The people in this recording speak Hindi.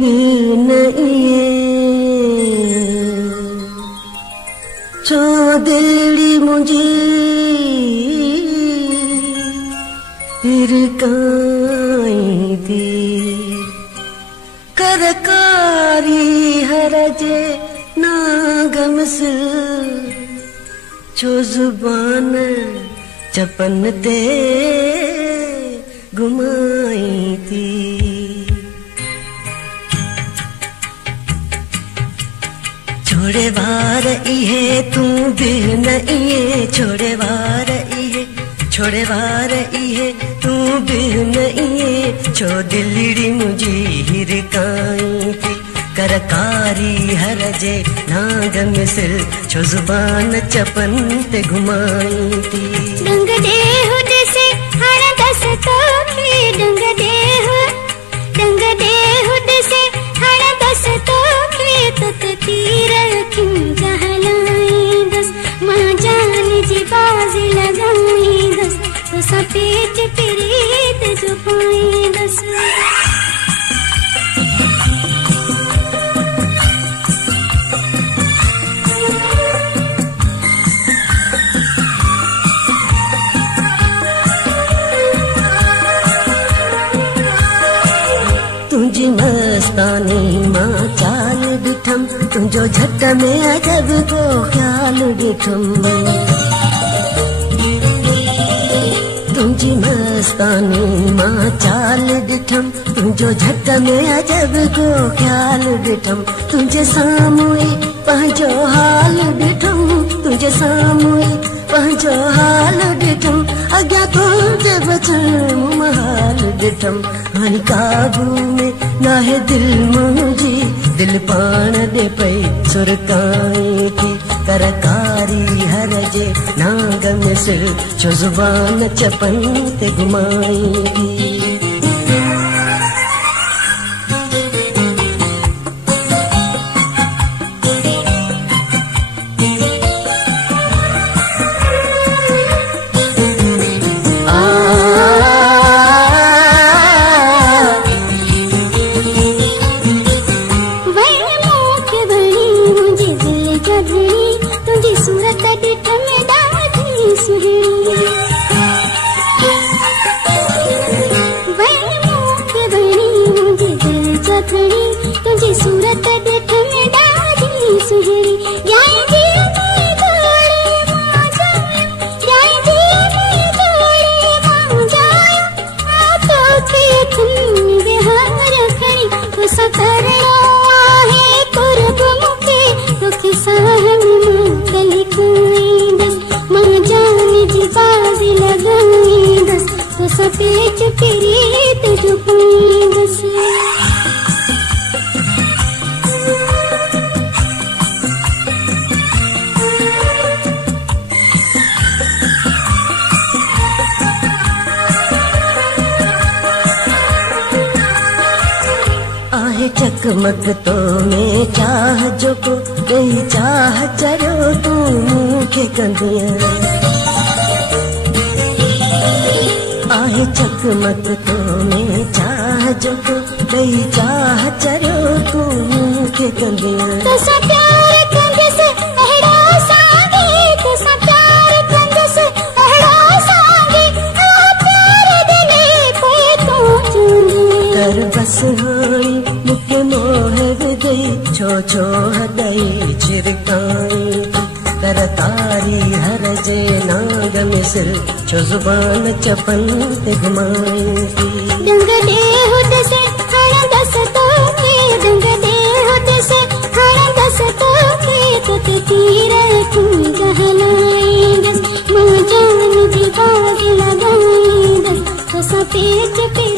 भी नहीं छो दिली मुझे फिर काई थी करकारी हरजे नागम से छो जुबान चपन ते घुमाई थी छोड़े वार इहे तू भी नहीं छोड़े वार इहे तू भी नहीं छो दिलड़ी मुझी हिरकाई थी करकारी हरजे नाग मिसल छो जुबान चपन ते घुमाई थी डंग दे हुद से हर दस तो के डंग दे हुद से हर दस तो के तत तीर किन जहलाई दस मां जान जी बाजी लगाई दस तो सपेट प्रीत जो पाई दस तुझी मस्तानी मां चाल डिठम तुझो झट में अजब को ख्याल डिठम तुझी मस्तानी मां चाल डिठम तुझो झट में अजब को ख्याल डिठम तुझे सामूई पंहिंजो हाल डिठम तुझे सामूई पंहिंजो हाल डिठम अॻियां तुझे बचण महाल डिठम हाणे काबू में नाहे दिल मुंहिंजी दिल पाण दे पई सुरकाई थी करकारी हरजे नाग मिसल छो जुबान चपन ते घुमाई थी तुझी सूरत देख में डाली सुहेरी जाए जी में जोड़े मां जाए आ तो के तुम बिहार खड़ी तो सकरो आहे कुर्ब मुके तो किसान कली कोई दस मां जान जी बाजी लगाई दस तो सपेट प्रीत जो कोई दस चकमक तो में चाह जो को कई चाह चरो तू मुखे कंदिया आहे चकमक तो में चाह जो को कई चाह चरो तू मुखे कंदिया तो सब प्यार कंद से अहड़ा सांगी तो सब प्यार कंद से अहड़ा सांगी आ प्यार दिले पे तो चूंगी कर बस हाई मुके मोह विदई छो छो हदई छिरकाई करतारी हरजे नाग मिसल छो जुबान चपन ते घुमाई डंग दे हुद से हर दस तो के डंग दे हुद से हर दस तो के तो तीर तुम जहलाई दस मां जान जी बाग लगाई दस तो सपेट पे